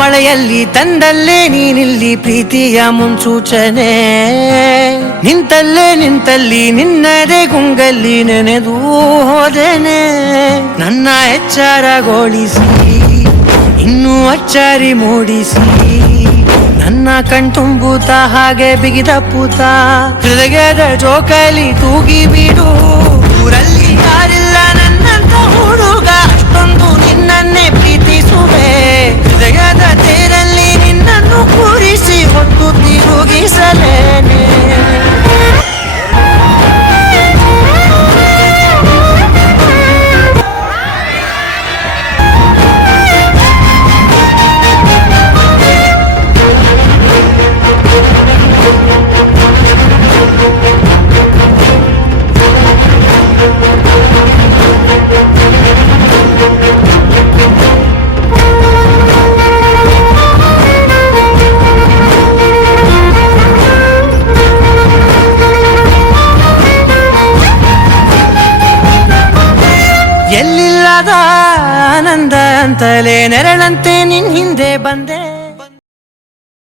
ಮಳೆಯಲ್ಲಿ ತಂದಲ್ಲೇ ನೀನಿಲ್ಲಿ ಪ್ರೀತಿಯ ಮುನ್ಸೂಚನೆ, ನಿಂತಲ್ಲಿ ನಿನ್ನದೇ ಗುಂಗಲ್ಲಿ ನೆನೆದು ಹೋದೆನೆ. ನನ್ನ ಎಚ್ಚರಗೊಳಿಸಿ ಇನ್ನೂ ಅಚ್ಚರಿ ಮೂಡಿಸಿ, ನನ್ನ ಕಣ್ತುಂಬುತ್ತ ಹಾಗೆ ಬಿಗಿದಪ್ಪುತ್ತ ಹೃದಯದ ಜೋಕಾಲಿ ತೂಗಿ ಬಿಡು. ಊರಲ್ಲಿ ಯಾರಿಲ್ಲ ನನ್ನಂತ ಹುಡುಗ, ಅಷ್ಟೊಂದು ನಿನ್ನನ್ನೇ ಪ್ರೀತಿಸುವೆ. ಹೃದಯದ ತೇರಲ್ಲಿ ನಿನ್ನನ್ನು ಕೂರಿಸಿ ಹೊತ್ತು ತಿರುಗಿಸಲೇನೆ. ಎಲ್ಲಿಲ್ಲದ ಆನಂದ ಅಂತಲೇ ನೆರಳಂತೆ ನಿನ್ ಹಿಂದೆ ಬಂದೆ.